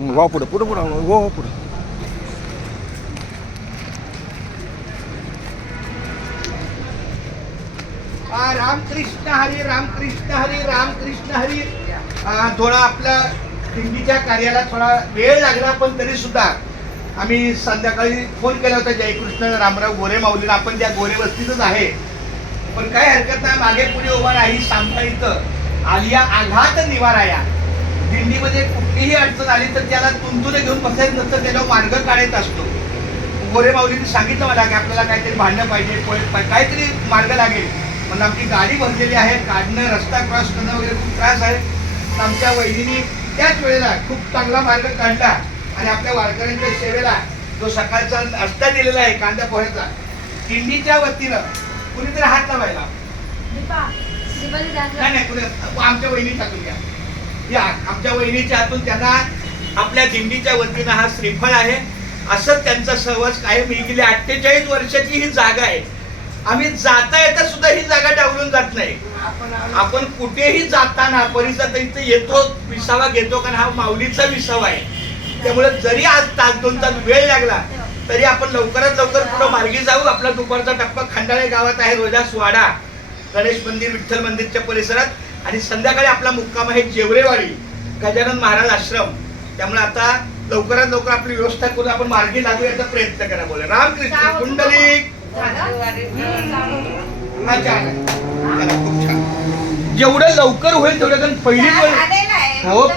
वा पुढं पुढं पुढं वा पुढं. रामकृष्ण हरी, रामकृष्ण हरी, रामकृष्ण हरी. थोडा आपल्या दिंडीच्या कार्याला थोडा वेळ लागला, पण तरी सुद्धा आम्ही संध्याकाळी फोन केला होता जयकृष्ण रामराव गोरे माऊलीला. आपण त्या गोरे वस्तीतच आहे, पण काय हरकत नाही, मागे पुढे उभा राही सांगता इथं आलिया आघात निवाराया. दिंडीमध्ये कुठलीही अडचण आली तर त्याला तुंतुने घेऊन बसायचं नसतं, त्याला मार्ग काढायचा असतो. गोरे माऊलीने सांगितलं मला की आपल्याला काहीतरी भांडणं पाहिजे, काहीतरी मार्ग लागेल. म्हणून आमची गाडी भरलेली आहे, काढणं रस्ता क्रॉस करणं वगैरे खूप त्रास आहे. आमच्या वहिनीने त्याच वेळेला खूप चांगला मार्ग काढला आणि आपल्या वारकऱ्यांच्या सेवेला जो सकाळचा नाश्ता दिलेला आहे कांदा पोह्याचा, दिंडीच्या वतीनं कुणीतरी हात लावायला नाही कुणी आमच्या वहिनी टाकून घ्या. या आमच्या वहिनीच्या हातून त्यांना आपल्या दिंडीच्या वतीनं हा श्रीफळ आहे. असं त्यांचा सहवास कायम. ही गेली 48 वर्षाची ही जागा आहे. आम्ही जाता येता सुद्धा ही जागा डावलून जात नाही. आपण कुठेही जाताना परिसरात इथे येतो, विसावा घेतो, कारण हा माऊलीचा विसावा आहे. त्यामुळे जरी आज तास 2 तास वेळ लागला तरी आपण लवकरात लवकर पुढे मार्गी जाऊ. आपला दुपारचा टप्पा खंडाळे गावात आहे, रोजास वाडा, गणेश मंदिर, विठ्ठल मंदिरच्या परिसरात. आणि संध्याकाळी आपला मुक्काम आहे जेवरेवाडी, गजानन महाराज आश्रम. त्यामुळे आता लवकरात लवकर आपली व्यवस्था करून आपण मार्गी लागू याचा प्रयत्न करा. बोला रामकृष्ण कुंडलिक. खूप छान. जेवढं लवकर होईल तेवढं, कारण पहिली हो